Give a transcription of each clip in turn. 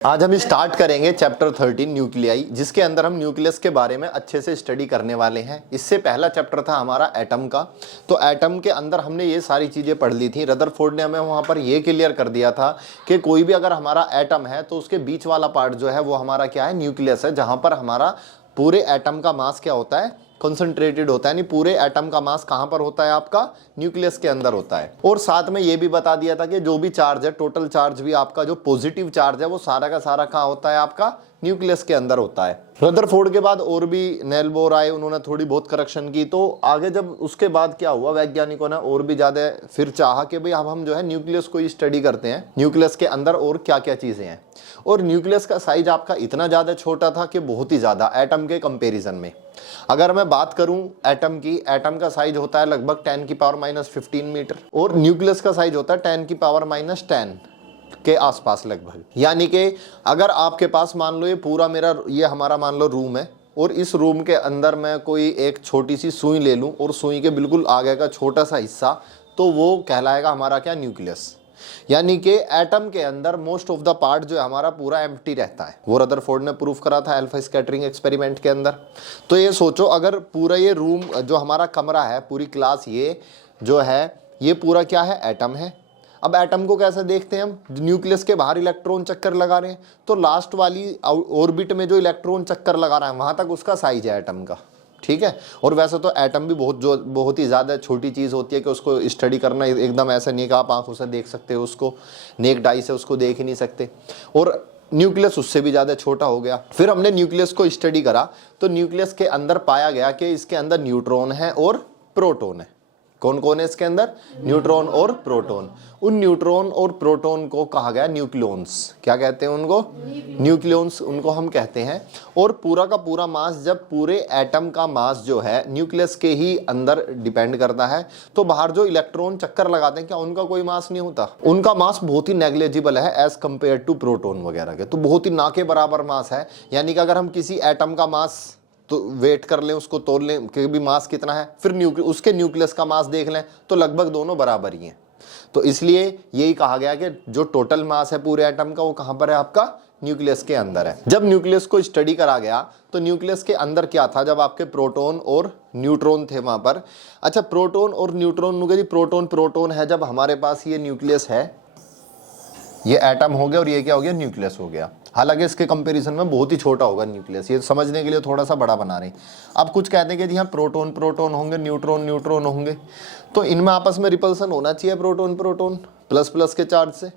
आज हम स्टार्ट करेंगे चैप्टर 13 न्यूक्लियाई, जिसके अंदर हम न्यूक्लियस के बारे में अच्छे से स्टडी करने वाले हैं। इससे पहला चैप्टर था हमारा एटम का, तो एटम के अंदर हमने ये सारी चीज़ें पढ़ ली थी। रदरफोर्ड ने हमें वहाँ पर ये क्लियर कर दिया था कि कोई भी अगर हमारा एटम है तो उसके बीच वाला पार्ट जो है वो हमारा क्या है, न्यूक्लियस है, जहाँ पर हमारा पूरे एटम का मास क्या होता है, कंसंट्रेटेड होता है। यानी पूरे एटम का मास कहां पर होता है, आपका न्यूक्लियस के अंदर होता है। और साथ में ये भी बता दिया था कि जो भी चार्ज है, टोटल चार्ज भी आपका जो पॉजिटिव चार्ज है वो सारा का सारा कहां होता है, आपका न्यूक्लियस के अंदर होता है। रदरफोर्ड के बाद और भी नेल बोर आए, उन्होंने थोड़ी बहुत करेक्शन की। तो आगे जब उसके बाद क्या हुआ, वैज्ञानिकों ने और भी ज्यादा फिर चाहा कि भाई अब हम जो है न्यूक्लियस को स्टडी करते हैं, न्यूक्लियस के अंदर और क्या क्या चीजें हैं। और न्यूक्लियस का साइज आपका इतना ज्यादा छोटा था कि बहुत ही ज्यादा एटम के कंपेरिजन में। अगर मैं बात करूं एटम की, एटम का साइज होता है लगभग 10⁻⁻15 मीटर और न्यूक्लियस का साइज होता है 10⁻⁻10 के आसपास लगभग। यानी कि अगर आपके पास मान लो ये हमारा मान लो रूम है और इस रूम के अंदर मैं कोई एक छोटी सी सुई ले लूं और सुई के बिल्कुल आगे का छोटा सा हिस्सा, तो वो कहलाएगा हमारा क्या, न्यूक्लियस। यानी कि एटम के अंदर मोस्ट ऑफ द पार्ट जो है हमारा पूरा एम्प्टी रहता है। वो रदरफोर्ड ने प्रूफ करा था अल्फा स्कैटरिंग एक्सपेरिमेंट के अंदर। तो ये सोचो, अगर पूरा ये रूम जो हमारा कमरा है, पूरी क्लास ये जो है, ये पूरा क्या है, एटम है। अब एटम को कैसे देखते हैं हम, न्यूक्लियस के बाहर इलेक्ट्रॉन चक्कर लगा रहे हैं, तो लास्ट वाली ऑर्बिट में जो इलेक्ट्रॉन चक्कर लगा रहा है वहां तक उसका साइज है एटम का, ठीक है। और वैसे तो एटम भी बहुत ही ज़्यादा छोटी चीज़ होती है कि उसको स्टडी करना एकदम ऐसा नहीं है कि आप आंखों से देख सकते हो उसको, नेक डाई से उसको देख ही नहीं सकते। और न्यूक्लियस उससे भी ज़्यादा छोटा हो गया। फिर हमने न्यूक्लियस को स्टडी करा तो न्यूक्लियस के अंदर पाया गया कि इसके अंदर न्यूट्रॉन है और प्रोटॉन है। कौन कौन है इसके अंदर, न्यूट्रॉन और प्रोटॉन। उन न्यूट्रॉन और प्रोटॉन को कहा गया न्यूक्लियॉन्स। क्या कहते हैं उनको, न्यूक्लियॉन्स उनको हम कहते हैं। और पूरा का पूरा मास, जब पूरे एटम का मास जो है न्यूक्लियस के ही अंदर डिपेंड करता है, तो बाहर जो इलेक्ट्रॉन चक्कर लगाते हैं क्या उनका कोई मास नहीं होता, उनका मास बहुत ही नेग्लेजिबल है एज कंपेयर टू प्रोटॉन वगैरह के। तो बहुत ही ना के बराबर मास है। यानी कि अगर हम किसी एटम का मास तो वेट कर लें, उसको तोड़ लें कि भी मास कितना है, फिर उसके न्यूक्लियस का मास देख लें तो लगभग दोनों बराबर ही हैं। तो इसलिए यही कहा गया कि जो टोटल मास है पूरे एटम का वो कहां पर है, आपका न्यूक्लियस के अंदर है। जब न्यूक्लियस को स्टडी करा गया तो न्यूक्लियस के अंदर क्या था, जब आपके प्रोटॉन और न्यूट्रॉन थे वहां पर। अच्छा, प्रोटॉन और न्यूट्रॉन, प्रोटॉन है, जब हमारे पास ये न्यूक्लियस है, ये एटम हो गया और ये क्या हो गया, न्यूक्लियस हो गया। हालांकि इसके कंपैरिजन में बहुत ही छोटा होगा न्यूक्लियस, ये समझने के लिए थोड़ा सा बड़ा बना रहे हैं। अब कुछ कहते हैं कि जी हाँ प्रोटॉन होंगे, न्यूट्रॉन होंगे, तो इनमें आपस में रिपल्सन होना चाहिए प्रोटॉन प्लस के चार्ज से।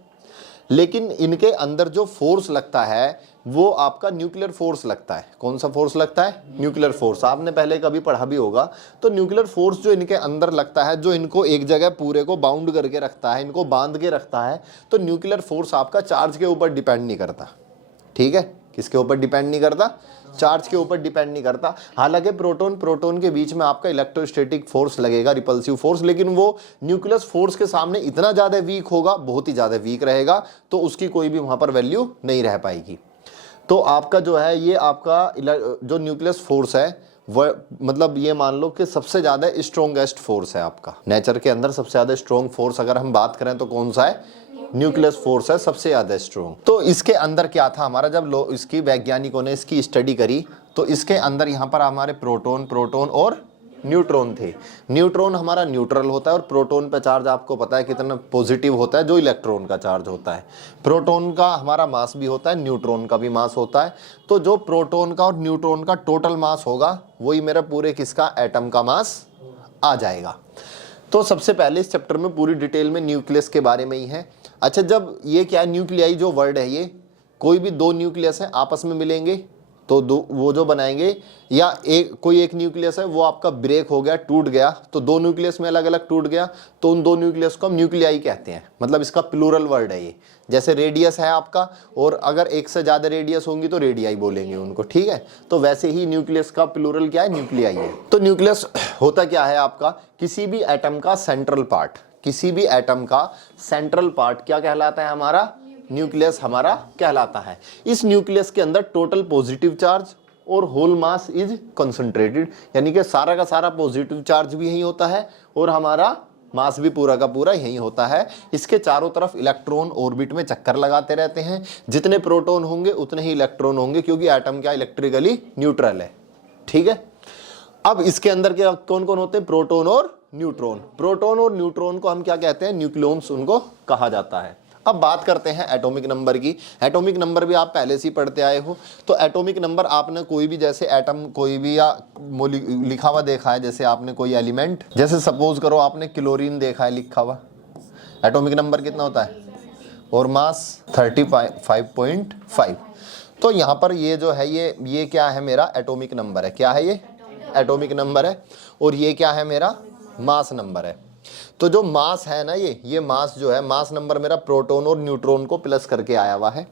लेकिन इनके अंदर जो फोर्स लगता है वो आपका न्यूक्लियर फोर्स लगता है। कौन सा फोर्स लगता है, न्यूक्लियर फोर्स। आपने पहले कभी पढ़ा भी होगा। तो न्यूक्लियर फोर्स जो इनके अंदर लगता है, जो इनको एक जगह पूरे को बाउंड करके रखता है, इनको बांध के रखता है, तो न्यूक्लियर फोर्स आपका चार्ज के ऊपर डिपेंड नहीं करता, ठीक है। किसके ऊपर डिपेंड नहीं करता, चार्ज के ऊपर डिपेंड नहीं करता। हालांकि प्रोटॉन के बीच में आपका इलेक्ट्रोस्टैटिक फोर्स लगेगा, रिपल्सिव फोर्स, लेकिन वो न्यूक्लियस फोर्स के सामने इतना ज्यादा वीक होगा, बहुत ही ज्यादा वीक रहेगा, तो उसकी कोई भी वहां पर वैल्यू नहीं रह पाएगी। तो आपका जो है ये आपका जो न्यूक्लियस फोर्स है वह मतलब ये मान लो कि सबसे ज्यादा स्ट्रॉन्गेस्ट फोर्स है आपका नेचर के अंदर। सबसे ज्यादा स्ट्रॉन्ग फोर्स अगर हम बात करें तो कौन सा है, न्यूक्लियस फोर्स है सबसे ज्यादा स्ट्रॉन्ग। तो इसके अंदर क्या था हमारा, जब इसकी वैज्ञानिकों ने इसकी स्टडी करी तो इसके अंदर यहाँ पर हमारे प्रोटॉन और न्यूट्रॉन थे। न्यूट्रॉन हमारा न्यूट्रल होता है और प्रोटॉन पे चार्ज आपको पता है कितना पॉजिटिव होता है, जो इलेक्ट्रॉन का चार्ज होता है। प्रोटॉन का हमारा मास भी होता है, न्यूट्रॉन का भी मास होता है। तो जो प्रोटॉन का और न्यूट्रॉन का टोटल मास होगा वही मेरा पूरे किसका, एटम का मास आ जाएगा। तो सबसे पहले इस चैप्टर में पूरी डिटेल में न्यूक्लियस के बारे में ही है। अच्छा, जब ये क्या है, न्यूक्लियाई जो वर्ड है, ये कोई भी दो न्यूक्लियस है आपस में मिलेंगे तो वो जो बनाएंगे, या कोई एक न्यूक्लियस है वो आपका ब्रेक हो गया, टूट गया, तो दो न्यूक्लियस में अलग अलग टूट गया, तो उन दो न्यूक्लियस को हम न्यूक्लियाई कहते हैं। मतलब इसका प्लूरल वर्ड है ये। जैसे रेडियस है आपका, और अगर एक से ज्यादा रेडियस होंगी तो रेडियाई बोलेंगे उनको, ठीक है। तो वैसे ही न्यूक्लियस का प्लूरल क्या है, न्यूक्लियाई है। तो न्यूक्लियस होता क्या है आपका, किसी भी एटम का सेंट्रल पार्ट। किसी भी एटम का सेंट्रल पार्ट क्या कहलाता है, हमारा न्यूक्लियस हमारा कहलाता है। इस न्यूक्लियस के अंदर टोटल पॉजिटिव चार्ज और होल मास इज कंसंट्रेटेड, यानी कि सारा का सारा पॉजिटिव चार्ज भी यही होता है और हमारा मास भी पूरा का पूरा यही होता है। इसके चारों तरफ इलेक्ट्रॉन ऑर्बिट में चक्कर लगाते रहते हैं, जितने प्रोटॉन होंगे उतने ही इलेक्ट्रॉन होंगे, क्योंकि एटम क्या इलेक्ट्रिकली न्यूट्रल है। ठीक है, अब इसके अंदर क्या कौन कौन होते हैं, प्रोटॉन और न्यूट्रॉन। प्रोटॉन और न्यूट्रॉन को हम क्या कहते हैं, न्यूक्लियॉन्स उनको कहा जाता है। अब बात करते हैं एटॉमिक नंबर की। एटॉमिक नंबर भी आप पहले से ही पढ़ते आए हो, तो एटॉमिक नंबर आपने कोई भी जैसे एटम कोई भी या लिखा हुआ देखा है, जैसे आपने कोई एलिमेंट, जैसे सपोज करो आपने क्लोरीन देखा है लिखा हुआ, एटॉमिक नंबर कितना होता है और मास 35.5। तो यहाँ पर ये जो है ये क्या है, मेरा एटॉमिक नंबर है। क्या है ये, एटॉमिक नंबर है। और ये क्या है, मेरा मास नंबर है। तो जो मास है ना, ये मास जो है, मास नंबर मेरा प्रोटॉन और न्यूट्रॉन को प्लस करके आया हुआ है।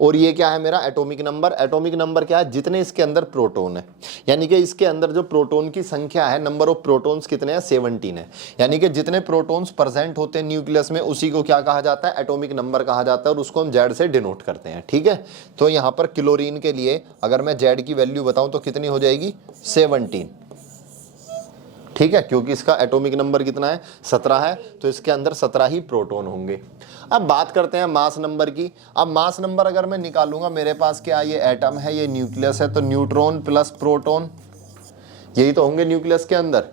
और ये क्या है, मेरा एटॉमिक नंबर। एटॉमिक नंबर क्या है, जितने इसके अंदर प्रोटॉन है, यानी कि इसके अंदर जो प्रोटॉन की संख्या है, नंबर ऑफ प्रोटॉन्स कितने हैं, 17 है। यानी कि जितने प्रोटॉन्स प्रेजेंट होते हैं न्यूक्लियस में, उसी को क्या कहा जाता है, एटॉमिक नंबर कहा जाता है, और उसको हम जेड से डिनोट करते हैं। ठीक है, तो यहाँ पर क्लोरीन के लिए अगर मैं जेड की वैल्यू बताऊं तो कितनी हो जाएगी, 17। ठीक है, क्योंकि इसका एटॉमिक नंबर कितना है, 17 है, तो इसके अंदर 17 ही प्रोटॉन होंगे। अब बात करते हैं मास नंबर की। अब मास नंबर अगर मैं निकालूंगा, मेरे पास क्या, ये एटम है, ये न्यूक्लियस है, तो न्यूट्रॉन प्लस प्रोटॉन यही तो होंगे न्यूक्लियस के अंदर।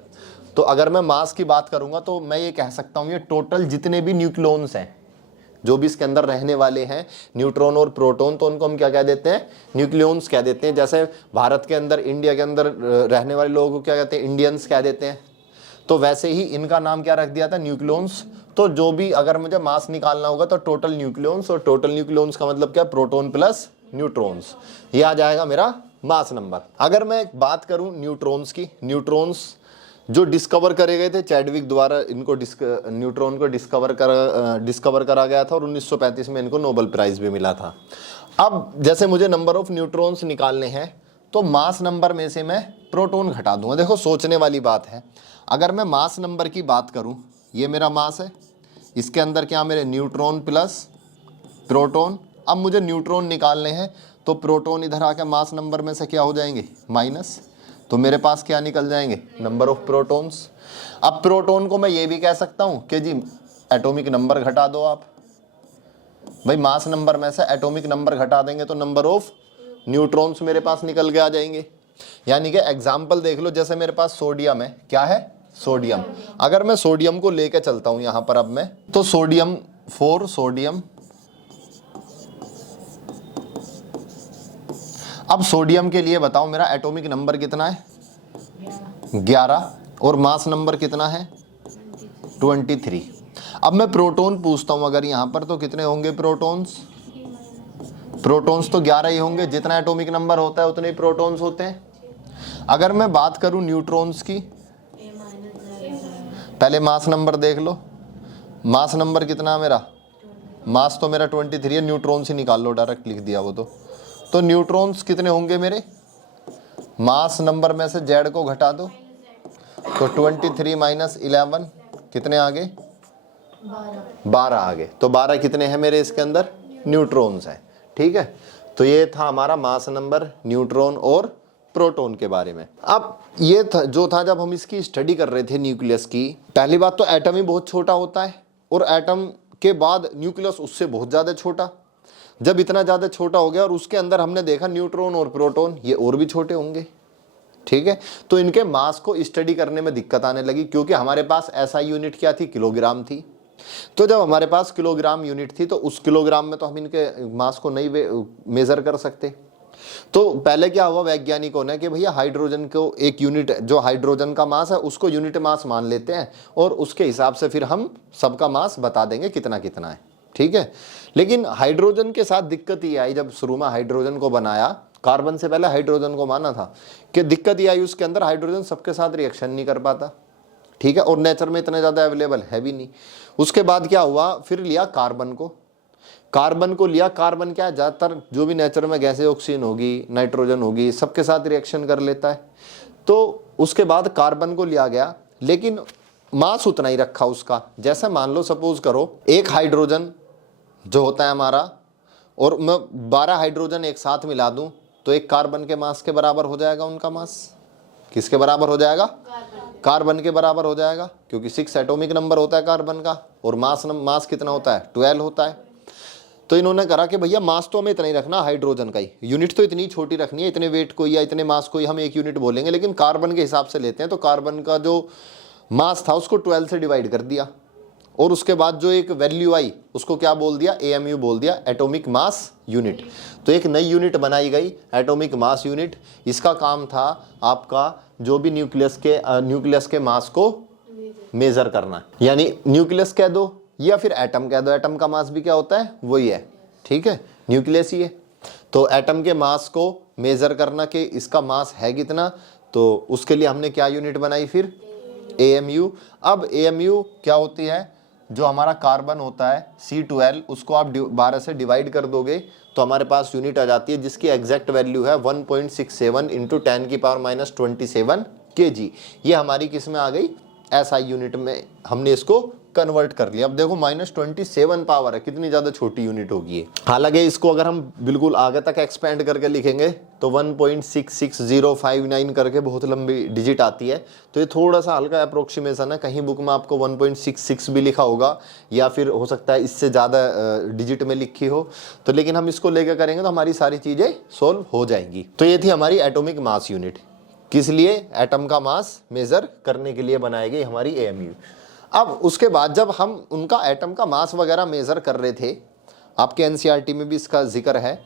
तो अगर मैं मास की बात करूंगा तो मैं ये कह सकता हूं, ये टोटल जितने भी न्यूक्लियॉन्स हैं, जो भी इसके अंदर रहने वाले हैं, न्यूट्रॉन और प्रोटॉन, तो उनको हम क्या कह देते हैं, न्यूक्लियॉन्स कह देते हैं। जैसे भारत के अंदर, इंडिया के अंदर रहने वाले लोगों को क्या कहते हैं, इंडियंस कह देते हैं। तो वैसे ही इनका नाम क्या रख दिया था, न्यूक्लियॉन्स। तो जो भी अगर मुझे मास निकालना होगा तो टोटल न्यूक्लियॉन्स, और टोटल न्यूक्लियॉन्स का मतलब क्या, प्रोटॉन प्लस न्यूट्रॉन्स, ये आ जाएगा मेरा मास नंबर। अगर मैं बात करूं न्यूट्रॉन्स की, न्यूट्रॉन्स जो डिस्कवर करे गए थे चैडविक द्वारा, इनको न्यूट्रॉन को डिस्कवर करा गया था, और 1935 में इनको नोबेल प्राइज भी मिला था। अब जैसे मुझे नंबर ऑफ न्यूट्रॉन्स निकालने हैं, तो मास नंबर में से मैं प्रोटॉन घटा दूंगा। देखो सोचने वाली बात है, अगर मैं मास नंबर की बात करूं, ये मेरा मास है, इसके अंदर क्या मेरे न्यूट्रॉन प्लस प्रोटॉन। अब मुझे न्यूट्रॉन निकालने हैं, तो प्रोटॉन इधर आके मास नंबर में से क्या हो जाएंगे, माइनस, तो मेरे पास क्या निकल जाएंगे, नंबर ऑफ प्रोटॉन्स। अब प्रोटॉन को मैं ये भी कह सकता हूं कि जी एटॉमिक नंबर घटा दो आप, भाई मास नंबर में से एटॉमिक नंबर घटा देंगे तो नंबर ऑफ न्यूट्रॉन्स मेरे पास निकल के आ जाएंगे। यानी कि एग्जाम्पल देख लो, जैसे मेरे पास सोडियम है, क्या है, सोडियम। अगर मैं सोडियम को लेके चलता हूं यहां पर, अब मैं तो सोडियम 4 सोडियम, अब सोडियम के लिए बताओ मेरा एटॉमिक नंबर कितना है, 11, और मास नंबर कितना है, 23। अब मैं प्रोटॉन पूछता हूं अगर यहां पर, तो कितने होंगे प्रोटॉन्स, प्रोटॉन्स तो 11 ही होंगे, जितना एटॉमिक नंबर होता है उतने ही प्रोटॉन्स होते हैं। अगर मैं बात करूं न्यूट्रॉन्स की, पहले मास नंबर देख लो, मास नंबर कितना मेरा, मास तो मेरा 23 है, न्यूट्रॉन्स ही निकाल लो, डायरेक्ट लिख दिया वो तो न्यूट्रॉन्स कितने होंगे मेरे, मास नंबर में से जेड को घटा दो, तो 23 माइनस 11 कितने आ गए, 12 आ गए। तो 12 कितने हैं मेरे इसके अंदर, न्यूट्रॉन्स हैं। ठीक है, तो ये था हमारा मास नंबर न्यूट्रॉन और प्रोटॉन के बारे में। अब ये जो था जब हम इसकी स्टडी कर रहे थे न्यूक्लियस की, पहली बात तो एटम ही बहुत छोटा होता है, और एटम के बाद न्यूक्लियस उससे बहुत ज़्यादा छोटा। जब इतना ज़्यादा छोटा हो गया और उसके अंदर हमने देखा न्यूट्रॉन और प्रोटॉन, ये और भी छोटे होंगे। ठीक है, तो इनके मास को स्टडी करने में दिक्कत आने लगी, क्योंकि हमारे पास एसआई यूनिट क्या थी, किलोग्राम थी। तो जब हमारे पास किलोग्राम यूनिट थी, तो उस किलोग्राम में तो हम इनके मास को नहीं मेजर कर सकते। तो पहले क्या हुआ वैज्ञानिकों ने कि भैया हाइड्रोजन को एक यूनिट, जो हाइड्रोजन का मास है उसको यूनिट मास मान लेते हैं, और उसके हिसाब से फिर हम सबका मास बता देंगे कितना कितना है। ठीक है, लेकिन हाइड्रोजन के साथ दिक्कत ये आई, जब शुरू में हाइड्रोजन को बनाया, कार्बन से पहले हाइड्रोजन को माना था, कि दिक्कत ये आई उसके अंदर हाइड्रोजन सबके साथ रिएक्शन नहीं कर पाता। ठीक है, और नेचर में इतना ज़्यादा अवेलेबल है भी नहीं। उसके बाद क्या हुआ, फिर लिया कार्बन को लिया। कार्बन क्या है, ज़्यादातर जो भी नेचर में गैसें, ऑक्सीजन होगी, नाइट्रोजन होगी, सबके साथ रिएक्शन कर लेता है। तो उसके बाद कार्बन को लिया गया, लेकिन मास उतना ही रखा उसका। जैसे मान लो सपोज करो, एक हाइड्रोजन जो होता है हमारा, और मैं 12 हाइड्रोजन एक साथ मिला दूं, तो एक कार्बन के मास के बराबर हो जाएगा उनका मास। किसके बराबर हो जाएगा, कार्बन के बराबर हो जाएगा, क्योंकि 6 एटॉमिक नंबर होता है कार्बन का, और मास कितना होता है 12 होता है। तो इन्होंने करा कि भैया मास तो हमें इतना ही रखना, हाइड्रोजन का ही यूनिट तो इतनी छोटी रखनी है, इतने वेट को या इतने मास को ही हम एक यूनिट बोलेंगे, लेकिन कार्बन के हिसाब से लेते हैं। तो कार्बन का जो मास था उसको 12 से डिवाइड कर दिया, और उसके बाद जो एक वैल्यू आई उसको क्या बोल दिया, AMU बोल दिया, एटॉमिक मास यूनिट। तो एक नई यूनिट बनाई गई, एटॉमिक मास यूनिट। इसका काम था आपका जो भी न्यूक्लियस के मास को मेजर करना, यानी न्यूक्लियस कह दो या फिर एटम कह दो, एटम का मास भी क्या होता है, वही है, ठीक है, न्यूक्लियस ही है। तो एटम के मास को मेजर करना कि इसका मास है कितना, तो उसके लिए हमने क्या यूनिट बनाई फिर, AMU। अब AMU क्या होती है, जो हमारा कार्बन होता है C12, उसको आप 12 से डिवाइड कर दोगे तो हमारे पास यूनिट आ जाती है जिसकी एग्जैक्ट वैल्यू है 1.67 इंटू 10⁻⁻27 kg। ये हमारी किस में आ गई, SI यूनिट में हमने इसको कन्वर्ट कर लिया। अब देखो -27 पावर है, कितनी ज्यादा छोटी यूनिट होगी ये। हालांकि इसको अगर हम बिल्कुल आगे तक एक्सपेंड करके लिखेंगे तो 1.66059 करके बहुत लंबी डिजिट आती है। तो ये थोड़ा सा हल्का अप्रोक्सीमेशन है, कहीं बुक में आपको 1.66 भी लिखा होगा, या फिर हो सकता है इससे ज़्यादा डिजिट में लिखी हो। तो लेकिन हम इसको लेकर करेंगे तो हमारी सारी चीज़ें सोल्व हो जाएंगी। तो ये थी हमारी एटॉमिक मास यूनिट, किस लिए, एटम का मास मेजर करने के लिए बनाई गई हमारी AMU। अब उसके बाद जब हम उनका एटम का मास वगैरह मेजर कर रहे थे, आपके NCERT में भी इसका जिक्र है,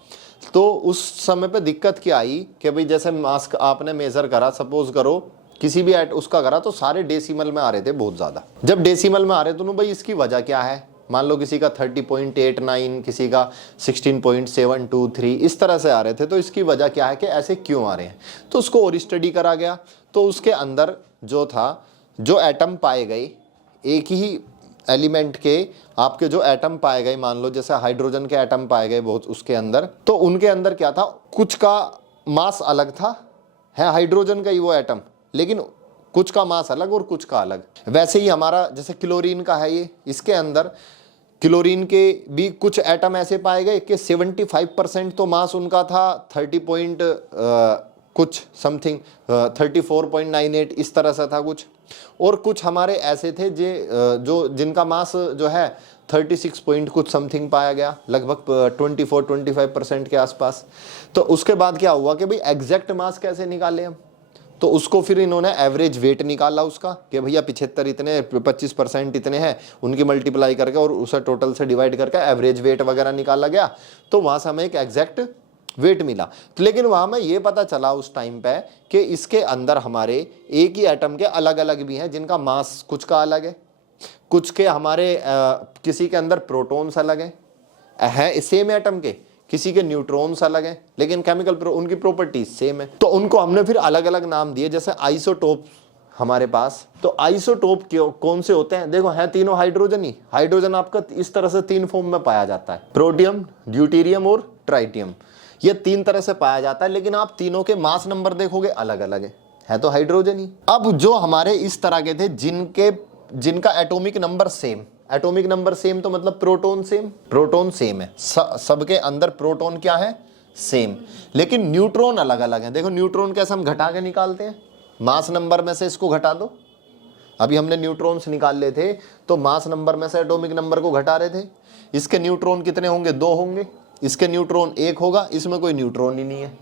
तो उस समय पे दिक्कत क्या आई कि भाई जैसे मास आपने मेजर करा, सपोज करो किसी भी उसका करा तो सारे डेसिमल में आ रहे थे बहुत ज़्यादा। जब डेसिमल में आ रहे तो भाई इसकी वजह क्या है, मान लो किसी का 30.89, किसी का 16.723 इस तरह से आ रहे थे, तो इसकी वजह क्या है कि ऐसे क्यों आ रहे हैं। तो उसको और स्टडी करा गया, तो उसके अंदर जो था, जो एटम पाए गए एक ही एलिमेंट के, आपके जो एटम पाए गए, मान लो जैसे हाइड्रोजन के एटम पाए गए बहुत उसके अंदर, तो उनके अंदर क्या था, कुछ का मास अलग था, है हाइड्रोजन का ही वो एटम, लेकिन कुछ का मास अलग और कुछ का अलग। वैसे ही हमारा जैसे क्लोरीन का है ये, इसके अंदर क्लोरीन के भी कुछ एटम ऐसे पाए गए कि 75% तो मास उनका था 30 पॉइंट कुछ समथिंग 34.98 इस तरह से था कुछ, और कुछ हमारे ऐसे थे जो जिनका मास जो है 36 पॉइंट कुछ समथिंग पाया गया, लगभग 24-25% के आसपास। तो उसके बाद क्या हुआ कि भाई एग्जैक्ट मास कैसे निकाले हम, तो उसको फिर इन्होंने एवरेज वेट निकाला उसका कि भैया 75 इतने, 25% इतने हैं, उनकी मल्टीप्लाई करके और उसे टोटल से डिवाइड करके एवरेज वेट वगैरह निकाला गया। तो वहाँ से हमें एक एग्जैक्ट वेट मिला। तो लेकिन वहाँ में ये पता चला उस टाइम पे कि इसके अंदर हमारे एक ही एटम के अलग अलग भी हैं जिनका मास कुछ का अलग है, कुछ के हमारे किसी के अंदर प्रोटॉन्स अलग है सेम एटम के, किसी के न्यूट्रॉन्स अलग हैं, लेकिन केमिकल उनकी प्रॉपर्टीज सेम है। तो उनको हमने फिर अलग अलग नाम दिए, जैसे आइसोटोप हमारे पास। तो आइसोटोप कौन से होते हैं, देखो है तीनों हाइड्रोजन ही। हाइड्रोजन आपका इस तरह से 3 फॉर्म में पाया जाता है, प्रोटियम, ड्यूटेरियम और ट्राइटियम। ये 3 तरह से पाया जाता है, लेकिन आप तीनों के मास नंबर देखोगे अलग अलग है तो हाइड्रोजन ही। अब जो हमारे इस तरह के थे जिनका atomic number same, atomic number same तो मतलब प्रोटॉन सेम है, सबके अंदर प्रोटॉन क्या है, सेम, लेकिन न्यूट्रॉन अलग अलग है। देखो न्यूट्रॉन कैसे हम घटा के निकालते हैं, मास नंबर में से इसको घटा दो। अभी हमने न्यूट्रॉन्स निकाल ले थे तो मास नंबर में से एटॉमिक नंबर को घटा रहे थे। इसके न्यूट्रॉन कितने होंगे, 2 होंगे, इसके न्यूट्रॉन 1 होगा, इसमें कोई न्यूट्रॉन ही नहीं है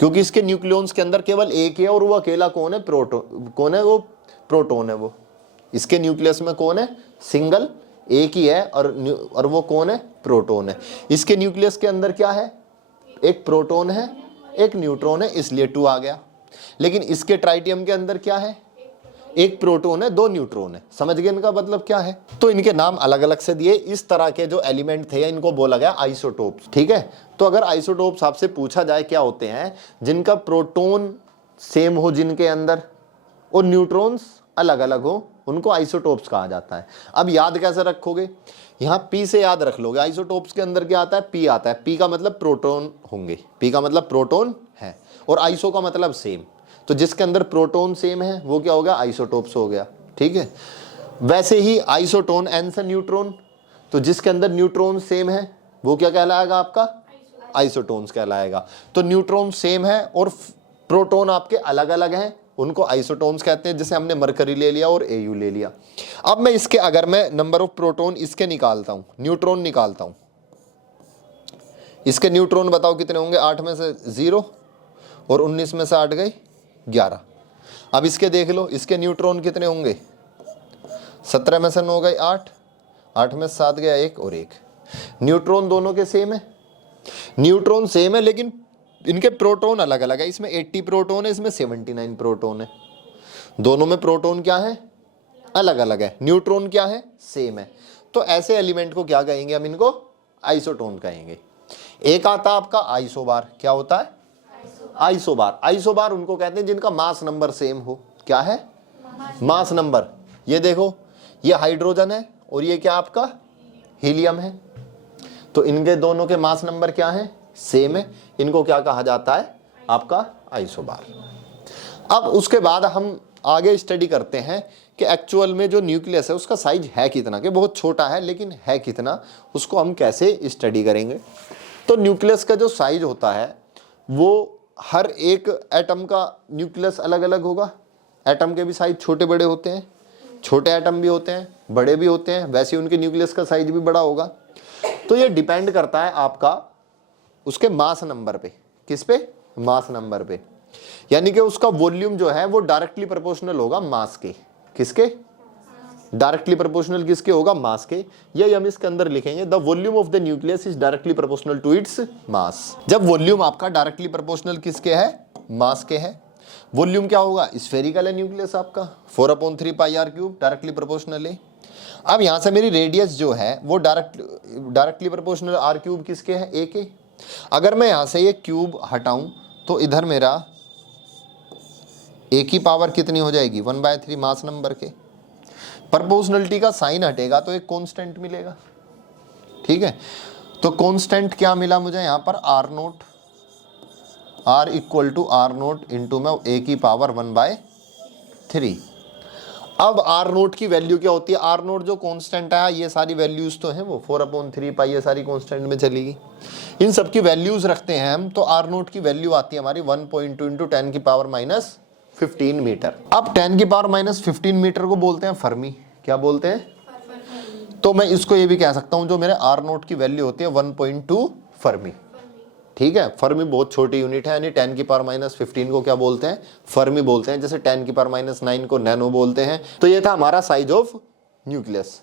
क्योंकि इसके न्यूक्लियॉन्स के अंदर केवल 1 है, और वो अकेला कौन है, वो प्रोटॉन है। वो इसके न्यूक्लियस में कौन है, सिंगल एक ही है, और वो कौन है, प्रोटॉन है। इसके न्यूक्लियस के अंदर क्या है, एक प्रोटॉन है, एक न्यूट्रॉन है, इसलिए 2 आ गया। लेकिन इसके ट्राइटियम के अंदर क्या है, एक प्रोटॉन है, 2 न्यूट्रॉन है। समझ गए इनका मतलब क्या है। तो इनके नाम अलग अलग से दिए। इस तरह के जो एलिमेंट थे इनको बोला गया आइसोटोप्स, ठीक है। तो अगर आइसोटोप्स आपसे पूछा जाए क्या होते हैं, जिनका प्रोटॉन सेम हो जिनके अंदर और न्यूट्रॉन्स अलग अलग हो, उनको आइसोटोप्स कहा जाता है। अब याद कैसे रखोगे, यहाँ पी से याद रख लोगे। आइसोटोप्स के अंदर क्या आता है, पी आता है। पी का मतलब प्रोटॉन होंगे, पी का मतलब प्रोटॉन है, और आइसो का मतलब सेम। तो जिसके अंदर प्रोटॉन सेम है वो क्या हो गया, आइसोटोप्स हो गया, ठीक है। वैसे ही आइसोटोन एन से न्यूट्रॉन, तो जिसके अंदर न्यूट्रॉन सेम है वो क्या कहलाएगा, आपका आइसोटोन्स कहलाएगा। तो न्यूट्रॉन सेम है और प्रोटॉन आपके अलग अलग हैं, उनको आइसोटोन्स कहते हैं, जैसे हमने मरकरी ले लिया और एयू ले लिया। अब मैं इसके अगर मैं नंबर ऑफ प्रोटॉन इसके निकालता हूं, न्यूट्रॉन निकालता हूं, इसके न्यूट्रॉन बताओ कितने होंगे, 8 में से 0 और 19 में से 8 गए 11। अब इसके देख लो, इसके न्यूट्रॉन कितने होंगे, 17 में से 9 गए 8, 8 में से 7 गया 1 और 1। न्यूट्रॉन दोनों के सेम है, न्यूट्रॉन सेम है लेकिन इनके प्रोटॉन अलग अलग है। इसमें 80 प्रोटॉन है, इसमें 79 प्रोटॉन है। दोनों में प्रोटॉन क्या है, अलग अलग है। न्यूट्रॉन क्या है, सेम है। तो ऐसे एलिमेंट को क्या कहेंगे हम, इनको आइसोटोन कहेंगे। एक आता है आपका आइसोबार, क्या होता है, आइसोबार। आइसोबार उनको कहते हैं जिनका मास नंबर सेम हो। क्या है, मास नंबर। ये देखो, ये हाइड्रोजन है और ये क्या आपका हीलियम है, तो इनके दोनों के मास नंबर क्या है, सेम है। इनको क्या कहा जाता है, आपका आइसोबार। अब उसके बाद हम आगे स्टडी करते हैं कि एक्चुअल में जो न्यूक्लियस है उसका साइज है कितना, कि बहुत छोटा है लेकिन है कितना, उसको हम कैसे स्टडी करेंगे। तो न्यूक्लियस का जो साइज होता है वो हर एक एटम का न्यूक्लियस अलग अलग होगा। एटम के भी साइज छोटे बड़े होते हैं, छोटे एटम भी होते हैं, बड़े भी होते हैं, वैसे उनके न्यूक्लियस का साइज भी बड़ा होगा। तो ये डिपेंड करता है आपका उसके मास नंबर पे। किस पे, मास नंबर पे। यानी कि उसका वॉल्यूम जो है वो डायरेक्टली प्रोपोर्शनल होगा मास के। किसके, डायरेक्टली प्रोपोर्शनल किसके होगा, मास के। यही हम इसके अंदर लिखेंगे, the volume of the nucleus is directly proportional to its mass. जब वॉल्यूम आपका डायरेक्टली प्रोपोर्शनल किसके है, मास के है। वॉल्यूम क्या होगा, स्फेरिकल है न्यूक्लियस आपका, 4/3 पाई r क्यूब, डायरेक्टली प्रोपोर्शनल है। अब यहां से मेरी रेडियस जो है वो डायरेक्टली प्रोपोर्शनल r क्यूब किसके है, a के। अगर मैं यहां से ये क्यूब हटाऊं तो इधर मेरा a की पावर कितनी हो जाएगी, 1/3 मास नंबर के। प्रोपोर्शनलिटी का साइन हटेगा तो एक कांस्टेंट मिलेगा। ठीक है, तो कांस्टेंट क्या मिला मुझे यहाँ पर, r0, r equal to r0 into में a की पावर 1/3। अब r0 की वैल्यू क्या होती है, r0 जो कांस्टेंट आया, ये सारी वैल्यूज तो हैं वो 4/3 पाई, ये सारी कांस्टेंट में चलेगी। इन सब की वैल्यूज रखते हैं हम, तो r0 की वैल्यू आती है हमारी 1.2 इंटू 10 की पावर -15 मीटर। अब 10 की पावर -15 मीटर को बोलते हैं फर्मी। क्या बोलते हैं, तो मैं इसको ये भी कह सकता हूं जो मेरे r0 की वैल्यू होती है 1.2 फर्मी। ठीक है, फर्मी बहुत छोटी यूनिट है, यानी 10 की पावर -15 को क्या बोलते हैं, फर्मी बोलते हैं। जैसे 10 की पावर -9 को नैनो बोलते हैं। तो ये था हमारा साइज ऑफ न्यूक्लियस।